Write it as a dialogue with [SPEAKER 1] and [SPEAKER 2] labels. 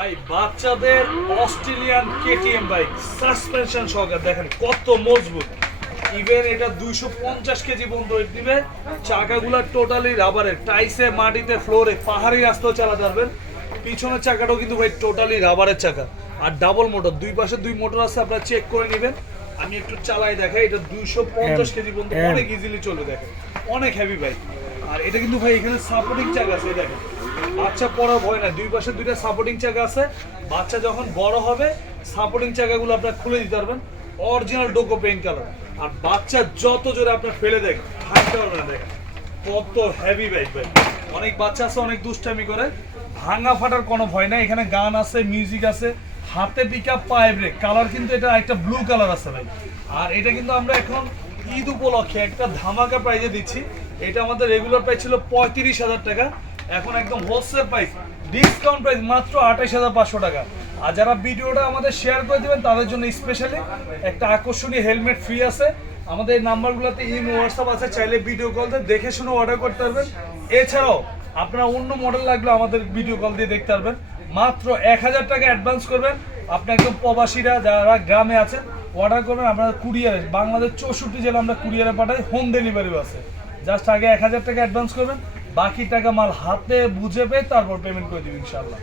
[SPEAKER 1] ভাই বাচ্চাদের Australian KTM bike suspension সহকারে। দেখেন কত মজবুত। ইভেন এটা দুইশো পঞ্চাশ কেজি weight দিবে। চাকাগুলা টোটালি রাবারের টাইসে মাটিতে ফ্লোরে পাহাড়ি রাস্তাও চালাতে পারবেন পিছনের চাকাটাও কিন্তু ভাই টোটালি রাবারের চাকা। আর ডাবল মোটর দুই পাশে দুই মোটর আছে আপনারা চেক করে নেবেন। আমি একটু চালাই দেখাই এটা দুইশো পঞ্চাশ কেজি পর্যন্ত। অনেক ইজিলি চলে দেখেন। অনেক হেভি বাইক আর এটা কিন্তু ভাই এখানে সাপোর্টিং চাকা আছে দেখেন। বাচ্চা পড়া ভয় না দুই পাশে দুইটা সাপোর্টিং চাকা আছে। বাচ্চা যখন বড় হবে সাপোর্টিং চাকাগুলো আপনার খুলে দিতে পারবেন। অরিজিনাল ডোকো পেইন্ট কালার আর বাচ্চা যত জোরে আপনার ফেলে দেখেন থাকতে পারবে না দেখেন কত হেভি বাইক ভাই অনেক বাচ্চা আছে, অনেক দুষ্টামি করে। ভাঙা ফাটার কোনো ভয় নাই। এখানে গান আছে মিউজিক আছে। হাতে পিক আপ পায়ে ব্রেক কালার কিন্তু এটা একটা ব্লু কালার আছে ভাই। আর এটা কিন্তু আমরা এখন ঈদ উপলক্ষে একটা ধামাকা প্রাইজে দিচ্ছি। এটা আমাদের রেগুলার প্রাইস ছিল পঁয়ত্রিশ হাজার টাকা। এখন একদম হোলসেল প্রাইস ডিসকাউন্ট প্রাইস মাত্র আঠাইশ হাজার পাঁচশো টাকা। আর যারা ভিডিওটা আমাদের শেয়ার করে দেবেন, তাদের জন্য স্পেশালি একটা আকর্ষণীয় হেলমেট ফ্রি আছে। আমাদের এই নাম্বারগুলোতে ইমো হোয়াটসঅ্যাপ আছে, চাইলে ভিডিও কল দিয়ে দেখে শুনে অর্ডার করতে পারবেন। এছাড়াও আপনারা অন্য মডেল লাগলে আমাদের ভিডিও কল দিয়ে দেখতে পারবেন। মাত্র এক হাজার টাকা অ্যাডভান্স করবেন। আপনি একদম প্রবাসীরা যারা গ্রামে আছেন অর্ডার করবেন। আপনারা কুরিয়ারে, বাংলাদেশ চৌষট্টি জেলা আমরা কুরিয়ারে পাঠাই হোম ডেলিভারিও আছে। জাস্ট আগে এক হাজার টাকা অ্যাডভান্স করবেন। বাকি টাকা মাল হাতে বুঝে পেয়ে তারপর পেমেন্ট করে দিবেন ইনশাল্লাহ